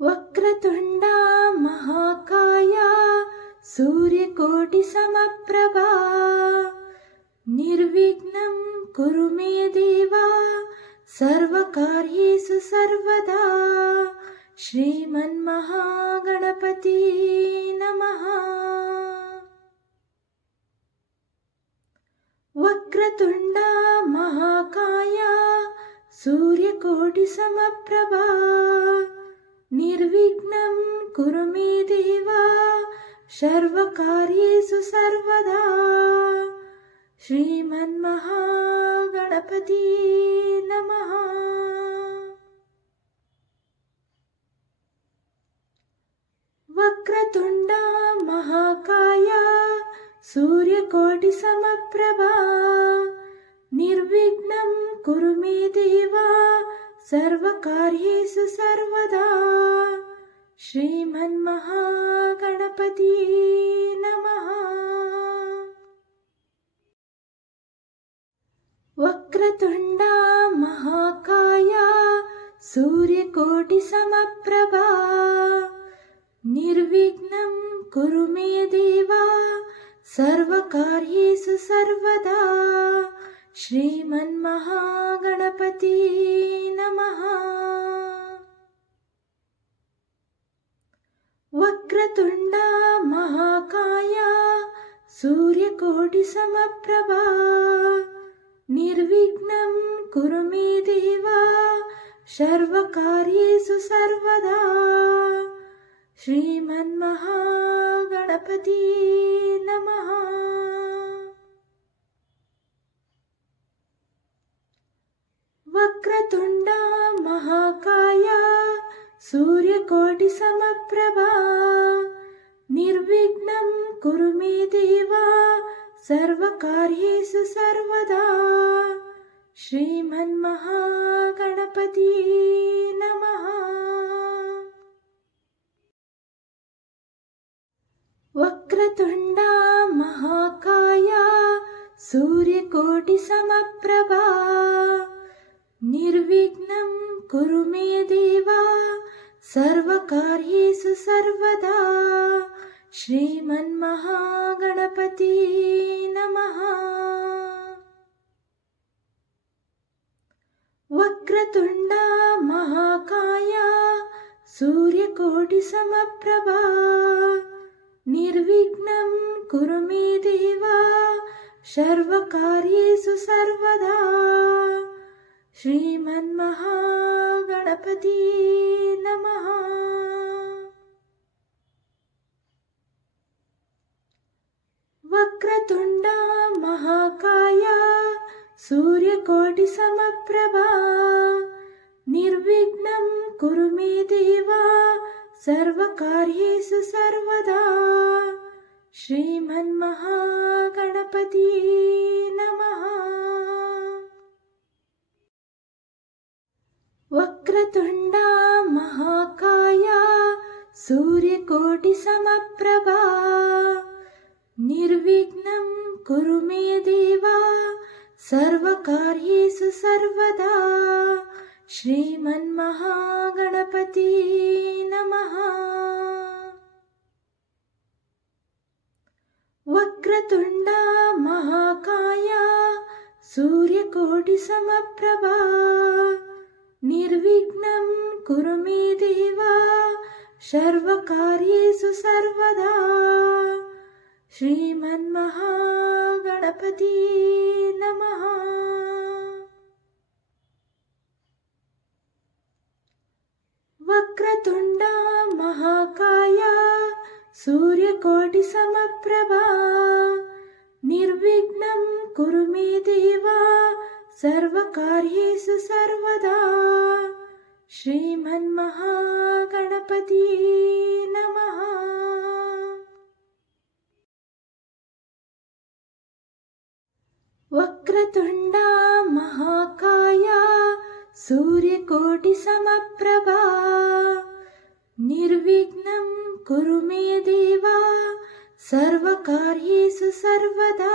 वक्रतुण्डा महाकाया सूर्यकोटिसमप्रभा निर्विघ्नं कुरु मे देवा सर्वकार्येषु सर्वदा। श्रीमन्महागणपति नमः। वक्रतुण्डा महाकाया सूर्यकोटिसमप्रभा निर्विघ्नं कुरु मे देवा सर्वकार्येषु सर्वदा। श्रीमन्महागणपति नमः। वक्रतुण्डा महाकाया सूर्यकोटिसमप्रभा निर्विघ्नं कुरु मे देवा सर्वकार्येषु सर्वदा। श्रीमन्महागणपति नमः। वक्रतुण्डा महाकाया सूर्यकोटिसमप्रभा निर्विघ्नं कुरु मे देवा सर्वकार्येषु सर्वदा। श्रीमन्महागणपति नमः। वक्रतुण्डा महाकाया सूर्यकोटिसमप्रभा निर्विघ्नं कुरु मे देवा सर्वकार्येषु सर्वदा। श्रीमन्महागणपति नमः। वक्रतुण्डा महाकाया सूर्यकोटिसमप्रभा निर्विघ्नं कुरु मे देवा सर्वकार्येषु सर्वदा। श्रीमन्महागणपति नमः। वक्रतुण्डा महाकाया सूर्यकोटिसमप्रभा निर्विघ्नं कुरु मे देवा सर्वकार्येषु सर्वदा। श्रीमन्महागणपति नमः। वक्रतुण्डा महाकाया सूर्यकोटिसमप्रभा निर्विघ्नं कुरु मे देवा सर्वकार्येषु सर्वदा। श्रीमन्महागणपति नमः। वक्रतुण्डा महाकाया सूर्यकोटिसमप्रभा निर्विघ्नं कुरु मे देवा सर्वकार्येषु सर्वदा। श्रीमन्महागणपति नमः। वक्रतुण्डा महाकाया सूर्यकोटिसमप्रभा निर्विघ्नं कुरु मे देवा सर्वकार्येषु सर्वदा। श्रीमन्महागणपति नमः। वक्रतुण्डा महाकाया सूर्यकोटिसमप्रभा निर्विघ्नं कुरु मे देवा सर्वकार्येषु सर्वदा। श्रीमन्महागणपति नमः। वक्रतुण्डा महाकाया सूर्यकोटिसमप्रभा निर्विघ्नं कुरु मे देवा सर्वकार्येषु सर्वदा। श्रीमन्महागणपति नमः। वक्रतुण्डा महाकाया सूर्यकोटिसमप्रभा निर्विघ्नं कुरु मे देवा सर्वकार्येषु सर्वदा।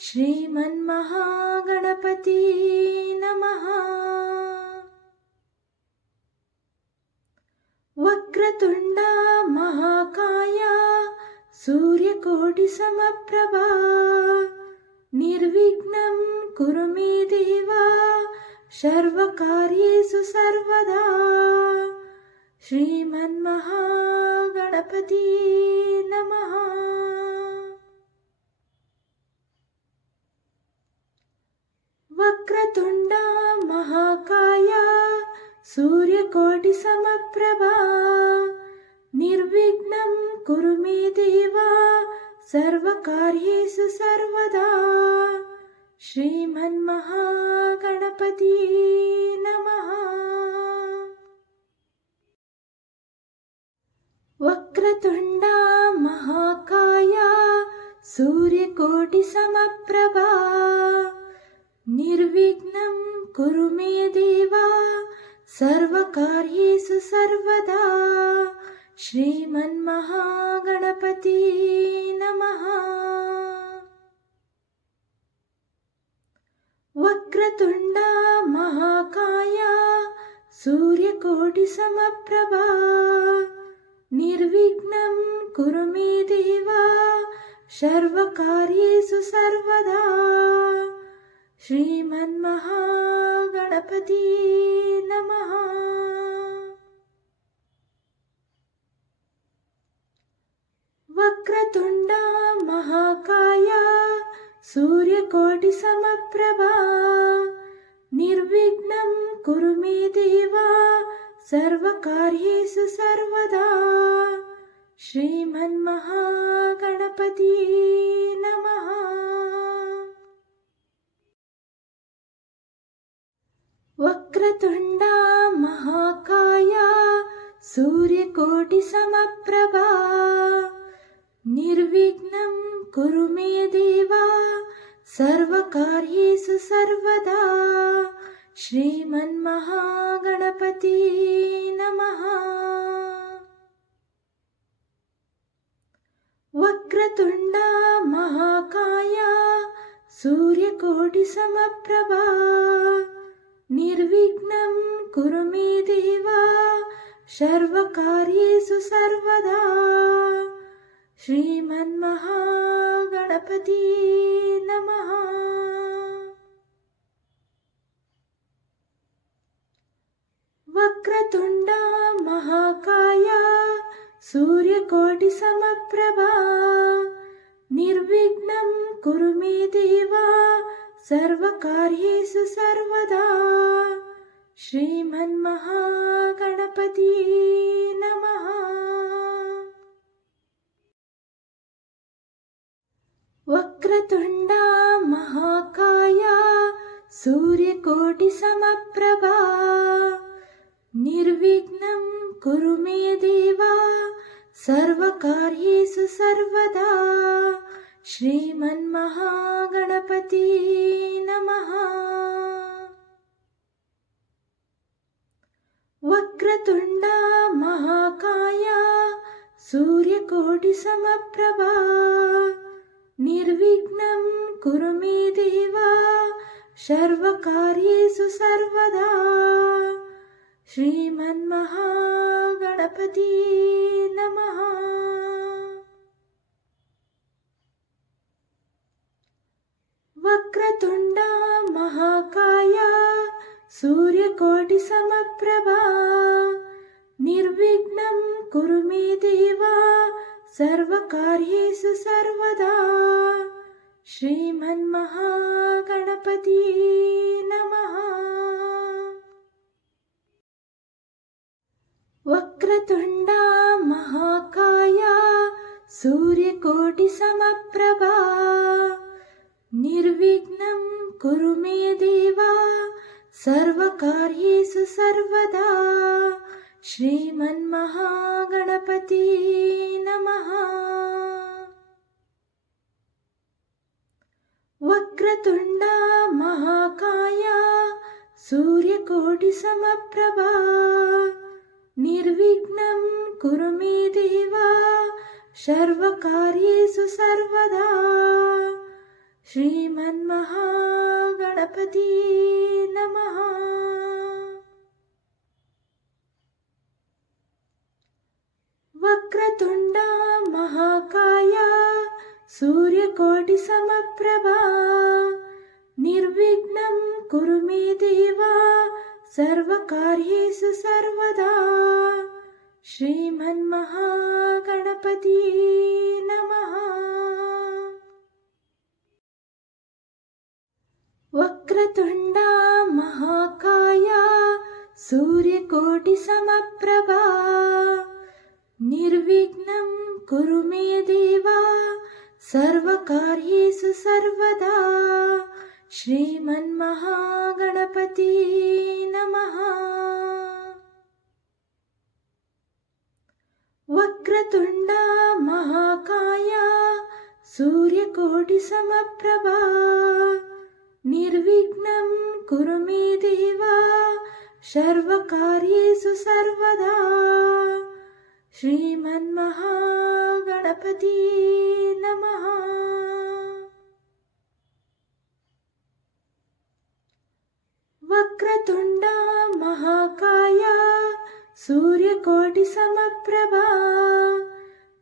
श्रीमन्महागणपति नमः। ವಕ್ರತುಂಡ ಮಹಾಕಾಯ ಸೂರ್ಯಕೋಟಿ ಸಮಪ್ರಭಾ ನಿರ್ವಿಘ್ನಂ ಕುರು ಮೇ ದೇವ ಸರ್ವಕಾರ್ಯೇಷು ಸರ್ವದಾ ಶ್ರೀಮನ್ಮಹಾಗಣಪತಿ ನಮಃ. ವಕ್ರತುಂಡ ಮಹಾಕಾಯ ಸೂರ್ಯಕೋಟಿ ಸಮಪ್ರಭಾ ನಿರ್ವಿಘ್ನಂ ಕುರು ಮೇ ದೇವ ಸರ್ವಕಾರ್ಯೇಷು ಸರ್ವದಾ ಶ್ರೀಮನ್ಮಹಾಗಣಪತಿ ನಮಃ. ವಕ್ರತುಂಡ ಮಹಾಕಾಯ ಸೂರ್ಯಕೋಟಿ ಸಮಪ್ರಭಾ ನಿರ್ವಿಘ್ನಂ ಕುರು ಮೇ ದೇವ ಸರ್ವಕಾರ್ಯೇಷು ಸರ್ವದಾ ಶ್ರೀಮನ್ಮಹಾಗಣಪತಿ ನಮಃ. ವಕ್ರತುಂಡ ಮಹಾಕಾಯ ಸೂರ್ಯಕೋಟಿ ಸಮಪ್ರಭಾ ನಿರ್ವಿಘ್ನಂ ಕುರು ಮೇ ದೇವ ಸರ್ವಕಾರ್ಯೇಷು ಸರ್ವದಾ ಶ್ರೀಮನ್ಮಹಾಗಣಪತಿ ನಮಃ. ವಕ್ರತುಂಡ ಮಹಾಕಾಯ ಸೂರ್ಯಕೋಟಿ ಸಮಪ್ರಭಾ ನಿರ್ವಿಘ್ನಂ ಕುರು ಮೇ ದೇವ ಸರ್ವಕಾರ್ಯೇಷು ಸರ್ವದಾ ಶ್ರೀಮನ್ಮಹಾಗಣಪತಿ ನಮಃ. ವಕ್ರತುಂಡ ಮಹಾಕಾಯ ಸೂರ್ಯಕೋಟಿ ಸಮಪ್ರಭಾ ನಿರ್ವಿಘ್ನಂ ಕುರು ಮೇ ದೇವ ಸರ್ವಕಾರ್ಯೇಷು ಸರ್ವದಾ ಶ್ರೀಮನ್ಮಹಾಗಣಪತಿ ನಮಃ. ವಕ್ರತುಂಡ ಮಹಾಕಾಯ ಸೂರ್ಯಕೋಟಿ ಸಮಪ್ರಭಾ ನಿರ್ವಿಘ್ನಂ ಕುರು ಮೇ ದೇವ ಸರ್ವಕಾರ್ಯೇಷು ಸರ್ವದಾ ಶ್ರೀಮನ್ಮಹಾಗಣಪತಿ ನಮಃ. ವಕ್ರತುಂಡ ಮಹಾಕಾಯ ಸೂರ್ಯಕೋಟಿ ಸಮಪ್ರಭಾ ನಿರ್ವಿಘ್ನಂ ಕುರು ಮೇ ದೇವ ಸರ್ವಕಾರ್ಯೇಷು ಸರ್ವದಾ ಶ್ರೀಮನ್ಮಹಾಗಣಪತಿ ನಮಃ. ವಕ್ರತುಂಡ ಮಹಾಕಾಯ ಸೂರ್ಯಕೋಟಿ ಸಮಪ್ರಭಾ ನಿರ್ವಿಘ್ನಂ ಕುರು ಮೇ ದೇವ ಸರ್ವಕಾರ್ಯೇಷು ಸರ್ವದಾ ಶ್ರೀಮನ್ಮಹಾಗಣಪತಿ ನಮಃ. ವಕ್ರತುಂಡ ಮಹಾಕಾಯ ಸೂರ್ಯಕೋಟಿ ಸಮಪ್ರಭಾ ನಿರ್ವಿಘ್ನಂ ಕುರು ಮೇ ದೇವ ಸರ್ವಕಾರ್ಯೇಷು ಸರ್ವದಾ ಶ್ರೀಮನ್ಮಹಾಗಣಪತಿ ನಮಃ. ವಕ್ರತುಂಡ ಮಹಾಕಾಯ ಸೂರ್ಯಕೋಟಿ ಸಮಪ್ರಭಾ ನಿರ್ವಿಘ್ನಂ ಕುರು ಮೇ ದೇವ ಸರ್ವಕಾರ್ಯೇಷು ಸರ್ವದಾ ಶ್ರೀಮನ್ಮಹಾಗಣಪತಿ ನಮಃ. ವಕ್ರತುಂಡ ಮಹಾಕಾಯ ಸೂರ್ಯಕೋಟಿ ಸಮಪ್ರಭಾ ನಿರ್ವಿಘ್ನಂ ಕುರು ಮೇ ದೇವ ಸರ್ವಕಾರ್ಯೇಷು ಸರ್ವದಾ ಶ್ರೀಮನ್ಮಹಾಗಣಪತಿ ನಮಃ. ವಕ್ರತುಂಡ ಮಹಾಕಾಯ ಸೂರ್ಯಕೋಟಿ ಸಮಪ್ರಭಾ ನಿರ್ವಿಘ್ನಂ ಕುರು ಮೇ ದೇವ ಸರ್ವಕಾರ್ಯೇಷು ಸರ್ವದಾ ಶ್ರೀಮನ್ಮಹಾಗಣಪತಿ ನಮಃ. वक्रतुण्ड महाकाय सूर्यकोटिसमप्रभा निर्विघ्नं कुरु मे देव सर्वकार्येषु सर्वदा श्रीमन्महागणपति नमः। वक्रतुण्ड महाकाय सूर्यकोटिसमप्रभा निर्विघ्नं कुरु मे देव सर्वकार्येषु सर्वदा श्रीमन्महागणपति नमः। वक्रतुण्ड महाकाय सूर्यकोटिसमप्रभा निर्विघ्नं कुरु मे देव सर्वकार्येषु सर्वदा श्रीमन्महागणपति नमः। वक्रतुण्ड महाकाय सूर्यकोटिसमप्रभा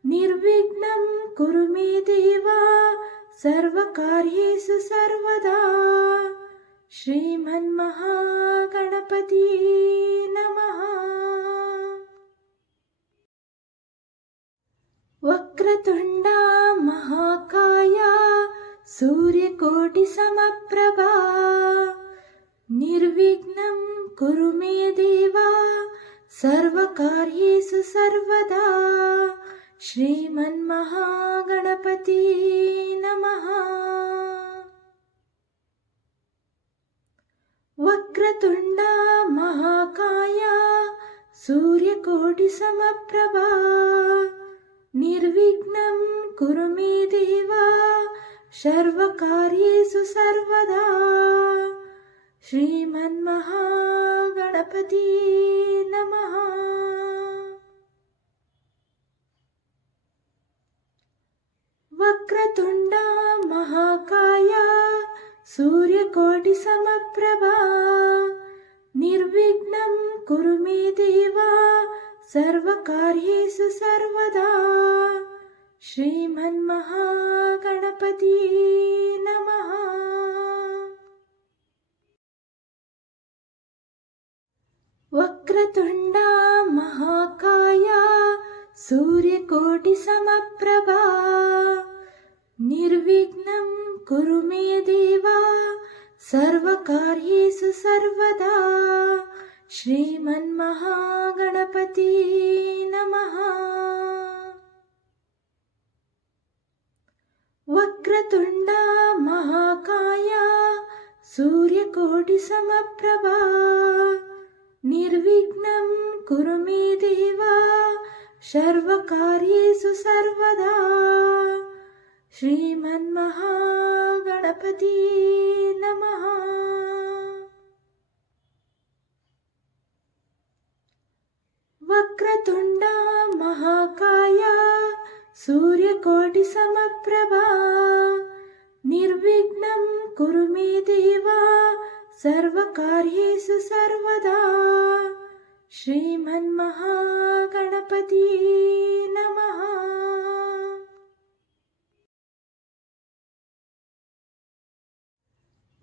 निर्विघ्नं कुरु मे देव सर्वकार्येषु सर्वदा श्रीमन्महागणपति नमः। वक्रतुण्ड महाकाय सूर्यकोटिसमप्रभा निर्विघ्नं कुरु मे देव सर्वकार्येषु सर्वदा श्रीमन्महागणपति नमः। वक्रतुण्ड महाकाय सूर्यकोटिसमप्रभा निर्विघ्नं कुरु मे देव सर्वकार्येषु सर्वदा श्रीमन्महागणपति नमः। वक्रतुण्ड महाकाय सूर्यकोटिसमप्रभा निर्विघ्नं कुरु मे देव सर्वकार्येषु सर्वदा श्रीमन्महागणपति नमः। वक्रतुण्ड महाकाय सूर्यकोटिसमप्रभा निर्विघ्नं कुरु मे देव सर्वकार्येषु सर्वदा श्रीमन्महागणपति नमः। वक्रतुण्ड महाकाय सूर्यकोटिसमप्रभा निर्विघ्नं कुरु मे देव सर्वकार्येषु सर्वदा श्रीमन्महागणपति नमः। वक्रतुण्ड महाकाय सूर्यकोटिसमप्रभा निर्विघ्नं कुरु मे देव सर्वकार्येषु सर्वदा श्रीमन्महागणपति नमः।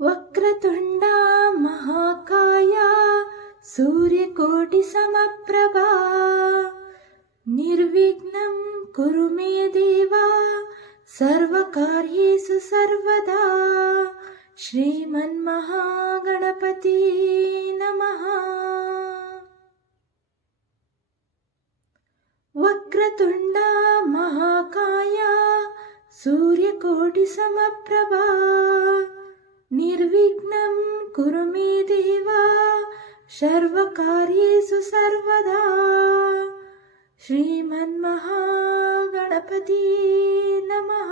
वक्रतुण्ड महाकाय सूर्यकोटिसमप्रभा निर्विघ्नं कुरु मे देव सर्वकार्येषु सर्वदा श्रीमन्महागणपति नमः। वक्रतुण्ड महाकाय सूर्यकोटिसमप्रभा निर्विघ्नं कुरु मे देव सर्वकार्येषु सर्वदा श्रीमन्महागणपति नमः।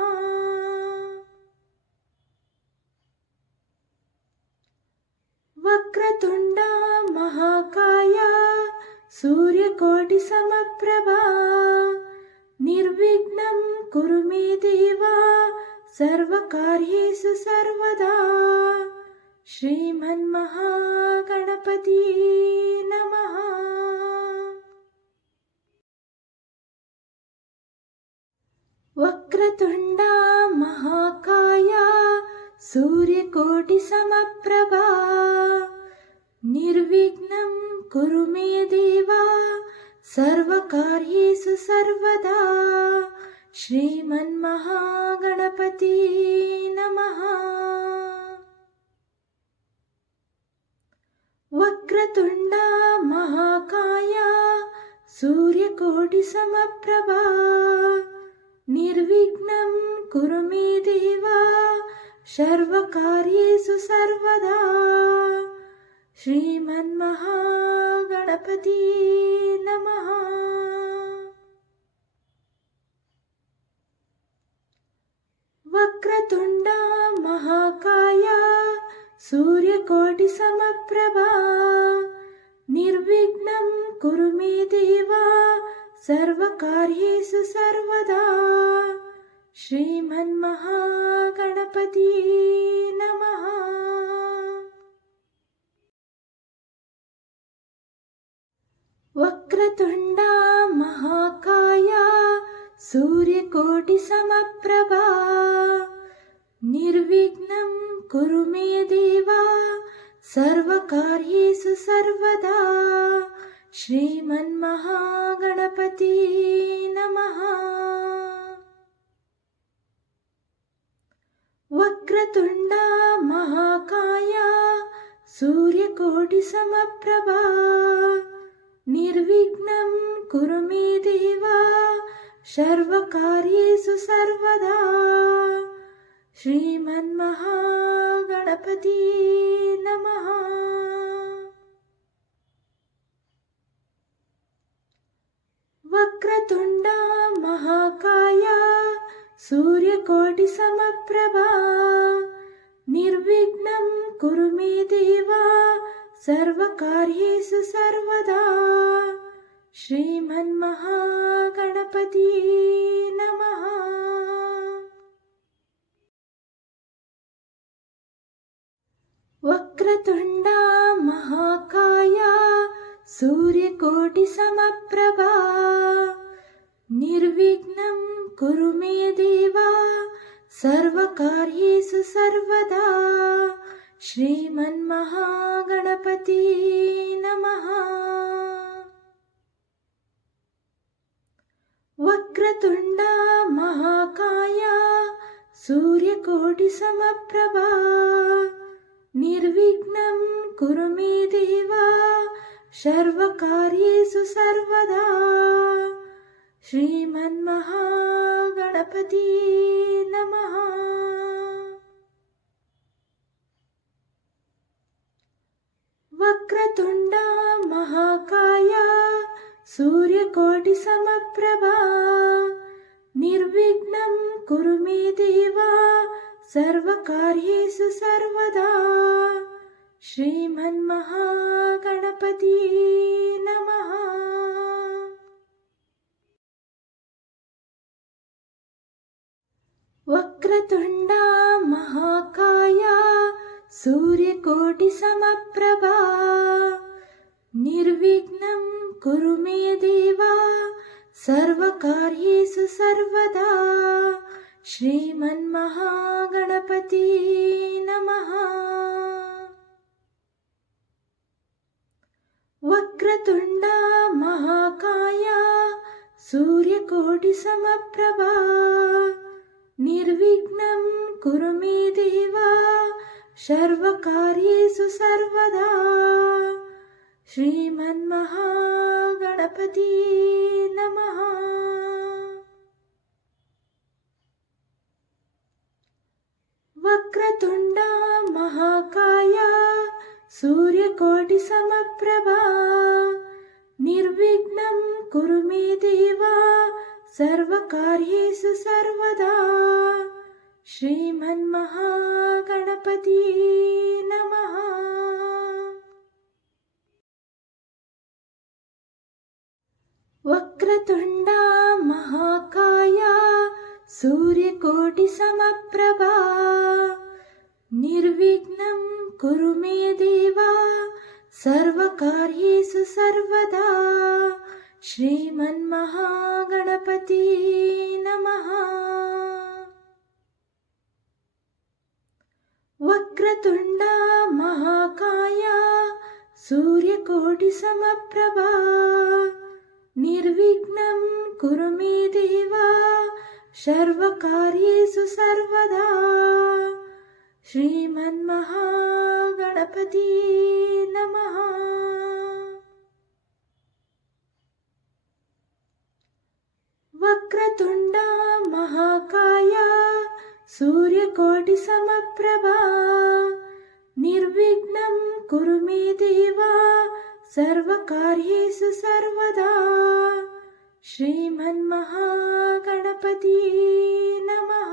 वक्रतुण्ड महाकाय सूर्यकोटिसमप्रभा निर्विघ्नं कुरु मे देव सर्वकार्येषु सर्वदा श्रीमन्महागणपति नमः। वक्रतुण्डा महाकाय सूर्यकोटिसमप्रभा निर्विघ्नं कुरु मे देव सर्वकार्येषु सर्वदा श्रीमन्महागणपति नमः। वक्रतुण्डा महाकाय सूर्यकोटिसमप्रभा निर्विघ्नं कुरु मे देव सर्वकार्येषु सर्वदा श्रीमन्महागणपति नमः। वक्रतुण्डा महाकाय सूर्यकोटिसमप्रभा निर्विघ्नं कुरु मे देव सर्वकार्येषु सर्वदा श्रीमन्महागणपति नमः। वक्रतुण्डा महाकाय सूर्यकोटिसमप्रभा निर्विघ्नं कुरु मे देव सर्वकार्येषु सर्वदा श्रीमन्महागणपति नमः। वक्रतुण्डा महाकाय सूर्यकोटिसमप्रभा निर्विघ्नं कुरु मे देव सर्वकार्येषु सर्वदा श्रीमन्महागणपति नमः। वक्रतुण्डा महाकाय सूर्यकोटिसमप्रभा निर्विघ्नं कुरु मे देव सर्वकार्येषु सर्वदा श्रीमन्महागणपति नमः। वक्रतुण्डा महाकाय सूर्यकोटिसमप्रभा निर्विघ्नं कुरु मे देव सर्वकार्येषु सर्वदा श्रीमन्महागणपति नमः। वक्रतुण्डा महाकाय सूर्यकोटिसमप्रभा निर्विघ्नं कुरु मे देव सर्वकार्येषु सर्वदा श्रीमन्महागणपति नमः। वक्रतुण्डा महाकाय सूर्यकोटिसमप्रभा निर्विघ्नं कुरु मे देव सर्वकार्येषु सर्वदा श्रीमन्महागणपति नमः। वक्रतुण्डा महाकाय सूर्यकोटिसमप्रभा निर्विघ्नं कुरु मे देव सर्वकार्येषु सर्वदा श्रीमन्महागणपति नमः। वक्रतुण्डा महाकाय सूर्यकोटिसमप्रभा निर्विघ्नं कुरु मे देव सर्वकार्येषु सर्वदा श्रीमन्महागणपति नमः। वक्रतुण्डा महाकाय सूर्यकोटिसमप्रभा निर्विघ्नं कुरु मे देव सर्वकार्येषु सर्वदा श्रीमन्महागणपति नमः। वक्रतुण्डा महाकाय सूर्यकोटिसमप्रभा निर्विघ्नं कुरु मे देव सर्वकार्येषु सर्वदा श्रीमन्महागणपति नमः। वक्रतुण्ड महाकाय सूर्यकोटिसमप्रभा निर्विघ्नं कुरु मे देव सर्वकार्येषु सर्वदा। श्रीमन्महागणपति नमः। वक्रतुण्ड महाकाय सूर्यकोटिसमप्रभा निर्विघ्नं कुरु मे देव सर्वकार्येषु सर्वदा। श्रीमन्महागणपति नमः।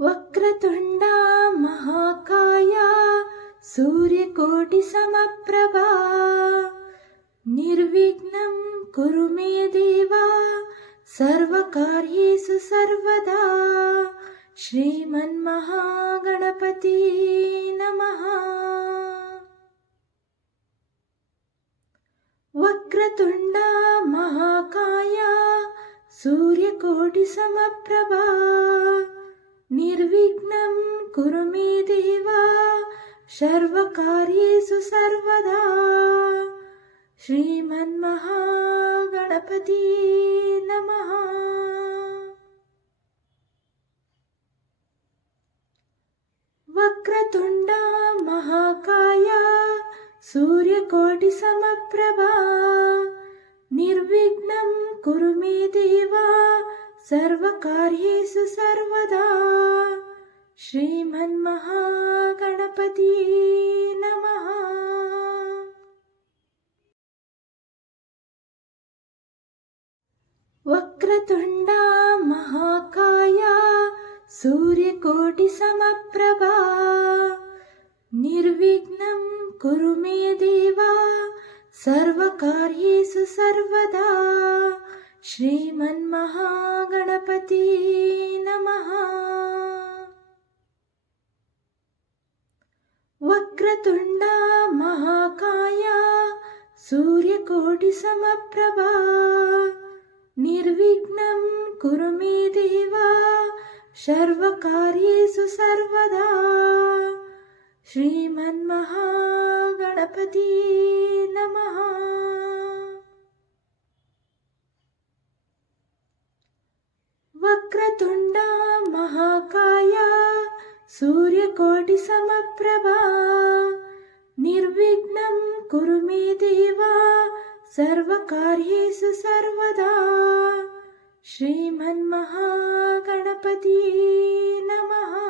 वक्रतुण्ड महाकाय सूर्यकोटिसमप्रभा निर्विघ्नं कुरु मे देव सर्वकार्येषु सर्वदा। श्रीमन्महागणपति नमः। वक्रतुण्ड महाकाय सूर्यकोटिसमप्रभा निर्विघ्नं कुरु मे देव सर्वकार्येषु सर्वदा। श्रीमन्महागणपति नमः। वक्रतुण्ड महाकाय सूर्यकोटिसमप्रभा निर्विघ्नं कुरु मे देव सर्वकार्येषु सर्वदा। श्रीमन्महागणपति नमः। वक्रतुण्ड महाकाय सूर्यकोटिसमप्रभा निर्विघ्नं कुरु मे देव सर्वकार्येषु सर्वदा। श्रीमन्महागणपति नमः। वक्रतुण्ड महाकाय सूर्यकोटिसमप्रभा निर्विघ्नं कुरु मे देव सर्वकार्येषु सर्वदा। श्रीमन्महागणपति नमः। वक्रतुण्ड महाकाय सूर्यकोटिसमप्रभा निर्विघ्नं कुरु मे देव सर्वकार्येषु सर्वदा। श्रीमन्महागणपति नमः।